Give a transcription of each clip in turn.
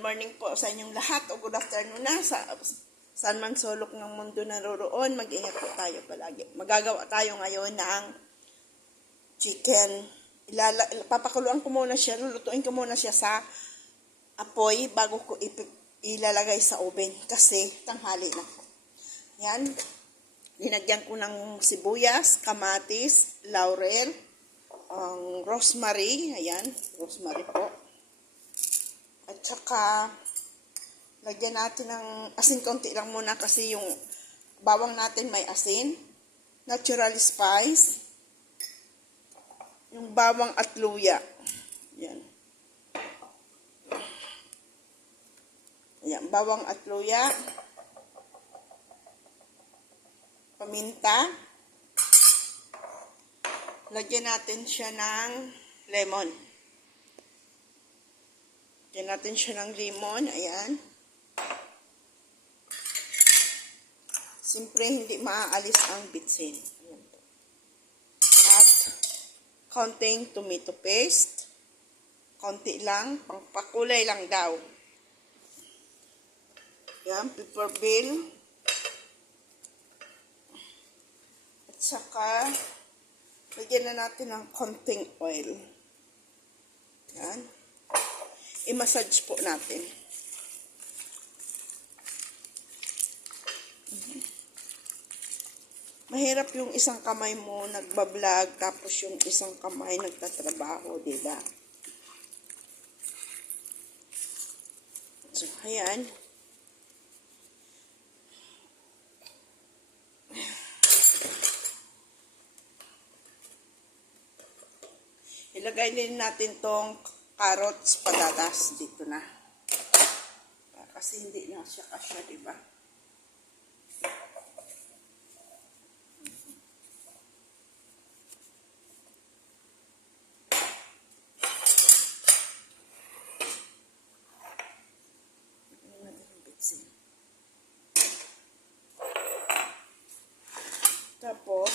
Good morning po sa inyong lahat o good afternoon na sa saan man sulok ng mundo naroroon. Mag-ingat po tayo palagi. Magagawa tayo ngayon ng chicken. Papakuluan ko muna siya, lulutuin ko muna siya sa apoy bago ko ilalagay sa oven kasi tanghali na. Yan. Linagyan ko ng sibuyas, kamatis, laurel, rosemary. Ayan, rosemary po. At saka, lagyan natin ng asin konti lang muna kasi yung bawang natin may asin. Natural spice. Yung bawang at luya. Yan. Yan, bawang at luya. Paminta. Lagyan natin siya ng lemon. Lagyan natin siya ng lemon. Ayan. Siyempre, hindi maaalis ang bitsin. Ayan. At konting tomato paste. Konti lang. Pangpakulay lang daw. Ayan. Pepper bill. At saka, lagyan na natin ng konting oil. Ayan. I-massage po natin. Mahirap yung isang kamay mo nagbablog tapos yung isang kamay nagtatrabaho, diba? So, ayan. Ilagay din natin tong carrots, patatas dito na. Kasi hindi na siya kasya, diba? Tapos,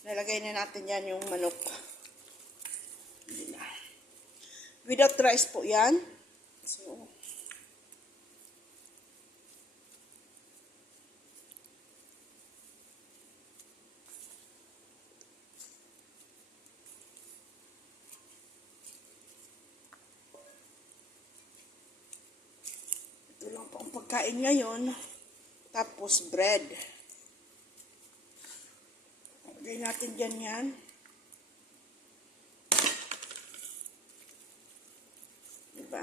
nalagay na natin yan yung manok. Without rice po yan. So, ito lang po ang pagkain ngayon. Tapos bread. Lagay natin dyan yan. Diba?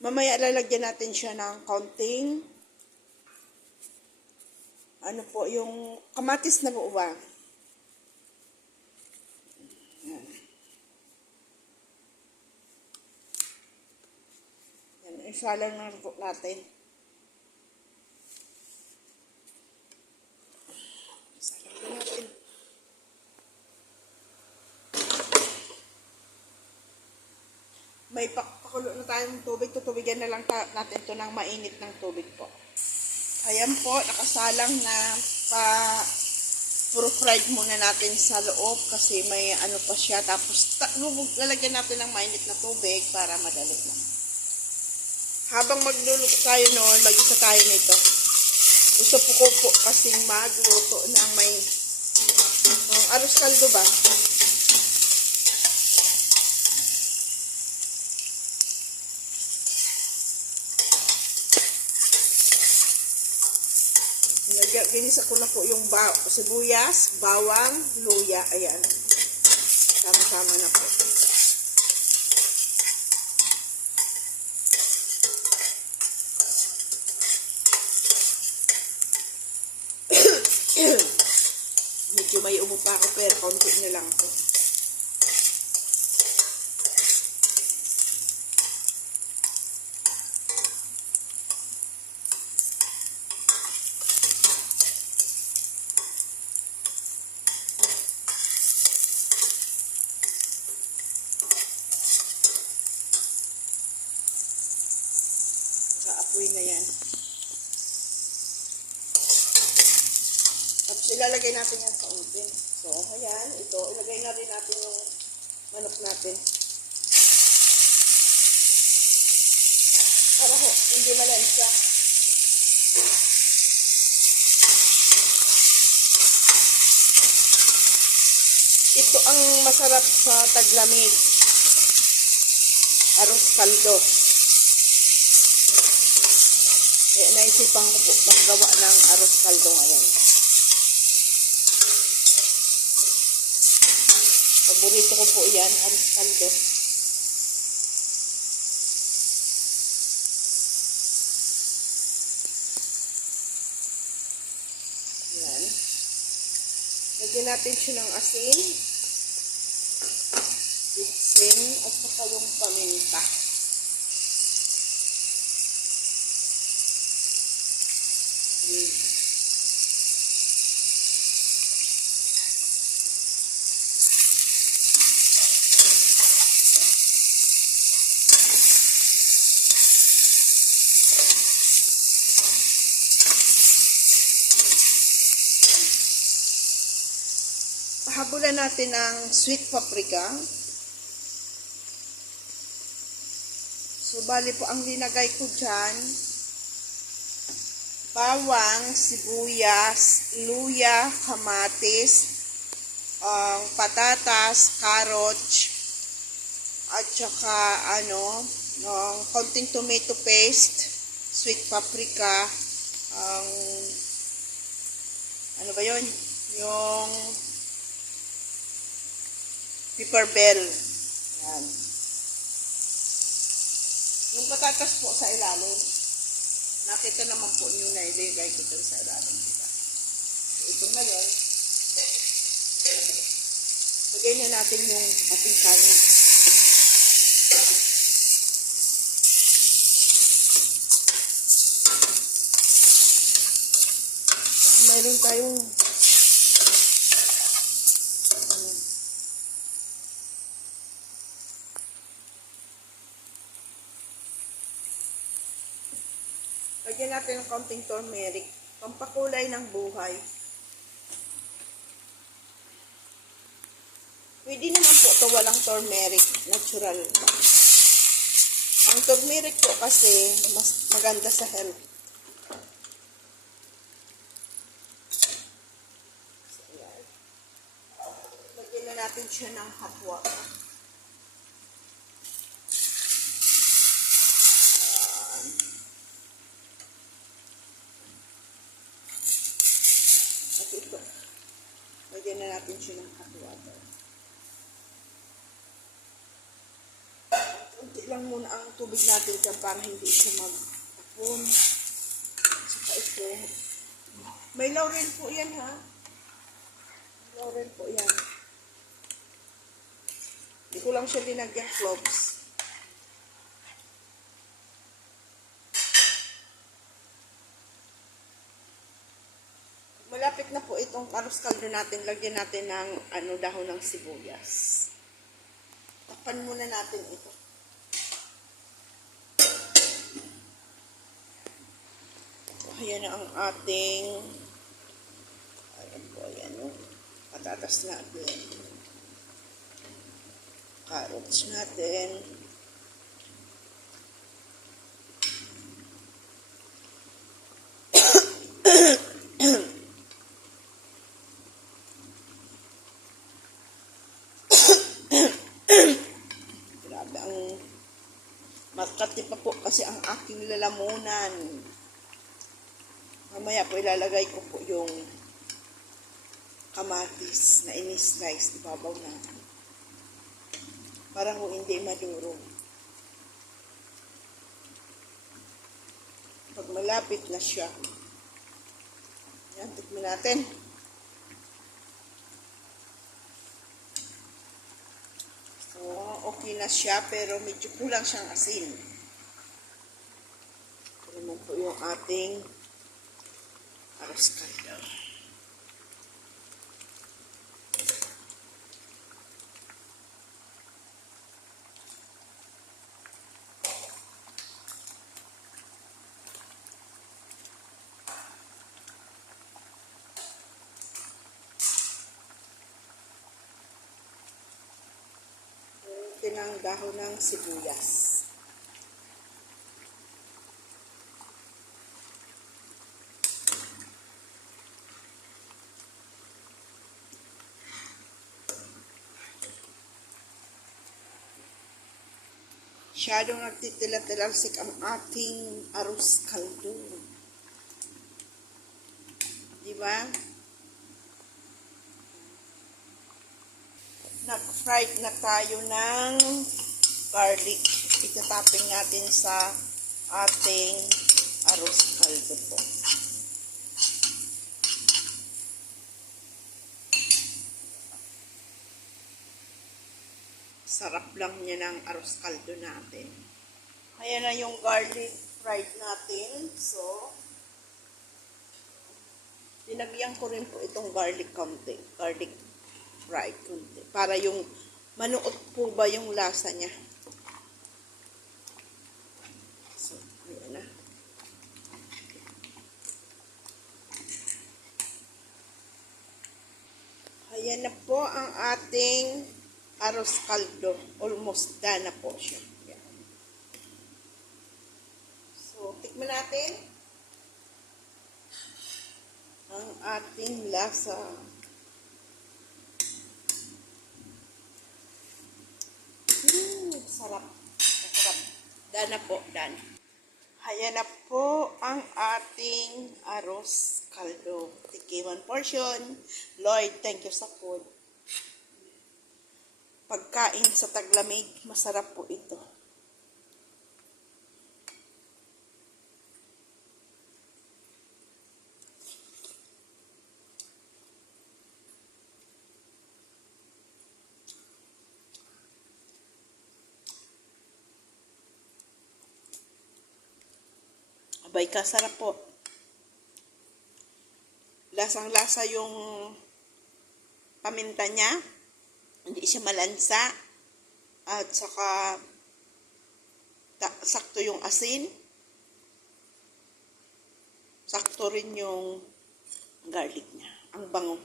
Mamaya lalagyan natin siya ng konting ano po, yung kamatis na buo ba? Yan. Yan. Isalang na po natin. May pakulo na tayong tubig. Tutubigan na lang natin ito ng mainit ng tubig po. Ayan po, nakasalang na fried muna natin sa loob kasi may ano pa siya. Tapos lalagyan natin ng mainit na tubig para madali lang. Habang magluluto tayo noon, mag-isa tayo nito. Gusto ko po kasing magluto ng may arroz caldo ba? Ginisa ko na po yung sibuyas, bawang, luya. Ayan. Sama-sama na po. Medyo may umo pa ako pero konti na lang po. Apoy na yan. ilalagay natin yan sa oven. So, ayan, ito, ilagay na rin natin yung manok natin. Para ho, hindi malansya. Ito ang masarap sa taglamig. Arroz kaldo. Kaya naisipan ko po maggawa ng arroz kaldo ngayon. Paborito ko po yan, arroz kaldo. Yan. Lagyan natin siya ng asin, bitsin, at saka yung paminta. Habulan natin ang sweet paprika. So, bali po ang linagay ko dyan, bawang, sibuyas, luya, kamatis, patatas, carrots, at saka konting tomato paste, sweet paprika, ano ba yun? Yung pepper bell. Yan. Yung patatas po sa ilalim. Nakita naman po nyo na ilagay ko ito sa ilalim. Diba? So, ito ngayon. Lagay na natin yung ating kanin. Mayroon tayong lagyan natin ng konting turmeric, pampakulay ng buhay. Pwede naman po ito walang turmeric, natural. Ang turmeric po kasi mas maganda sa health. So, yan. Lagyan na natin siya ng hot water. Ito. Lagyan na natin siya ng hot water. Unti lang muna ang tubig natin dyan para hindi siya magtapon. Saka ito. May laurel po yan, ha? Laurel po yan. Hindi ko lang siya linagyan cloves. Malapit na po itong arroz kaldo natin. Lagyan natin ng dahon ng sibuyas. Takpan muna natin ito. Ayan na ang ating patatas natin. Carrots natin. Grabe ang makati pa po kasi ang aking lalamunan. Mamaya po ilalagay ko po yung kamatis na ini-slice, ibabaw na. Para kung hindi maduro. Pag malapit na siya, yan, tikman natin. So, okay na siya, pero medyo kulang siyang asin. Ito naman po yung ating arroz kaldo. ng dahon ng sibuyas. Masyadong nagtitilat-tilalsik ang ating arroz caldo. Diba? Nag-fried na tayo ng garlic. Itatapping natin sa ating arroz caldo po. Sarap lang niya ng arroz caldo natin. Ayan na yung garlic fried natin. So, dinagyan ko rin po itong garlic konti. Garlic fried konti. Para yung manuot po ba yung lasa niya. So, ayan na. Ayan na po ang ating arroz caldo. Almost done na po siya. Yan. So, tikman natin ang ating lasa. Sarap. Sarap. Done na po. Done. Ayan na po ang ating arroz caldo. Tiki 1 portion. Lloyd, thank you sa food. Pagkain sa taglamig, masarap po ito. Abay ka, sarap po. Lasang-lasa yung paminta niya. Hindi siya malansa. At saka sakto yung asin. Sakto rin yung garlic niya. Ang bango.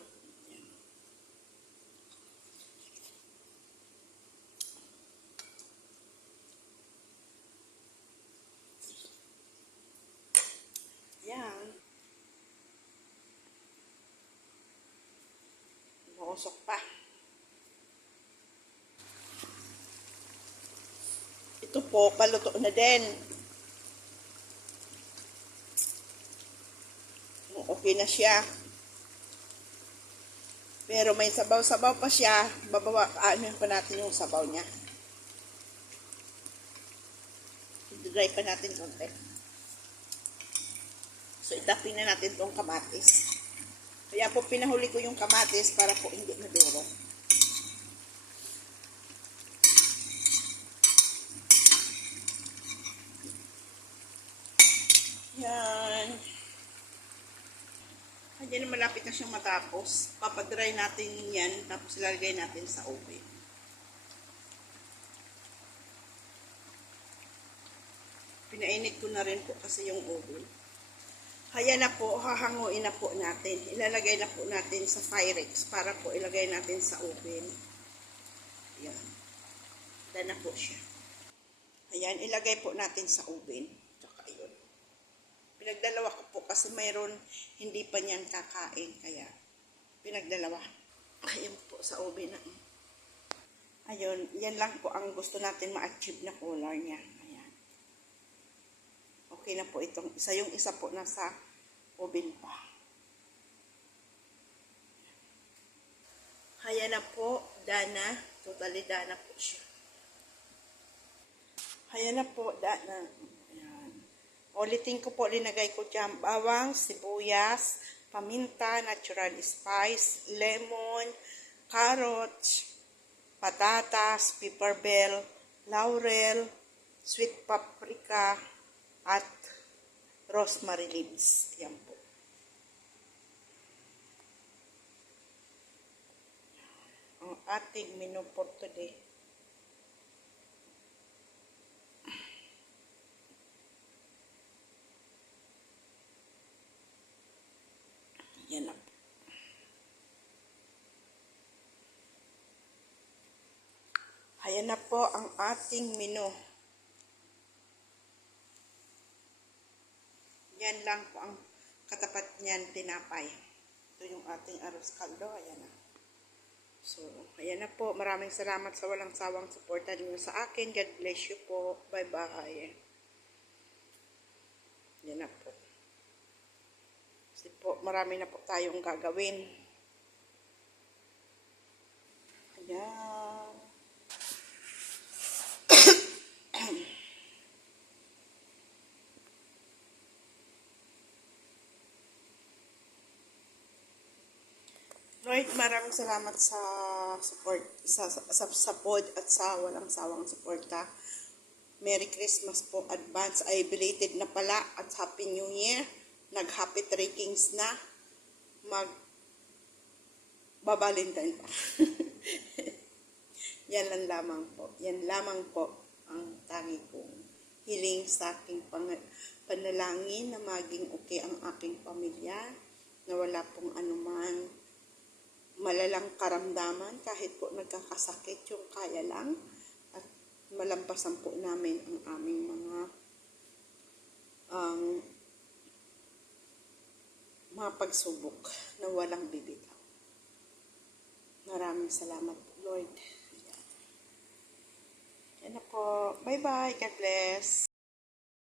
Yan. Mausok pa. Ito po, paluto na din. Okay na siya. Pero may sabaw-sabaw pa siya. Ano pa natin yung sabaw niya. I-dry pa natin konti. So, itapin na natin itong kamatis. Kaya po, pinahuli ko yung kamatis para po hindi maduro. Yan. Diyan na malapit na siyang matapos. Papadry natin yan, tapos ilalagay natin sa oven. Pinainit ko na rin po kasi yung oven. Kaya na po, hahanguin na po natin. Ilalagay na po natin sa Pyrex para po ilagay natin sa oven. Ayan. Dana na po siya. Ayan, ilagay po natin sa oven. Tsaka yun. Pinagdalawa ko po kasi mayroon hindi pa niyan kakain. Kaya pinagdalawa. Ayan po sa oven na. Ayun, yan lang po ang gusto natin ma-achieve na color niya. Ayan. Okay na po itong isa. Yung isa po nasa oven pa. Ayan na po, dana. Totally dana po siya. Ayan na po, dana. Ayan. Ulitin ko po, linagay ko dyan bawang, sibuyas, paminta, natural spice, lemon, carrots, patatas, pepper bell, laurel, sweet paprika, at rosemary leaves. Yan po. Ang ating menu for today. Yan na po. Ayan Ayan na po ang ating menu. Yan lang po ang katapat niyan, tinapay. Ito yung ating arroz caldo. Ayan na. So, ayan na po. Maraming salamat sa walang sawang suporta niyo sa akin. God bless you po. Bye-bye. Yan na po. Kasi po, marami na po tayong gagawin. Ayan. Lord, maraming salamat sa support, sa pod at sa walang sawang suporta. Merry Christmas po advance. Ay belated na pala at Happy New Year. Nag-happy trekings na. Mag-babalintine pa. Yan lang lamang po. Yan lamang po ang tangi kong hiling sa aking panalangin na maging okay ang aking pamilya, na wala pong anuman malalang karamdaman kahit po nagkakasakit, yung kaya lang, at malampasan po namin ang aming mga pagsubok na walang bibitaw. Maraming salamat, Lord. Yan na po. Bye-bye. God bless.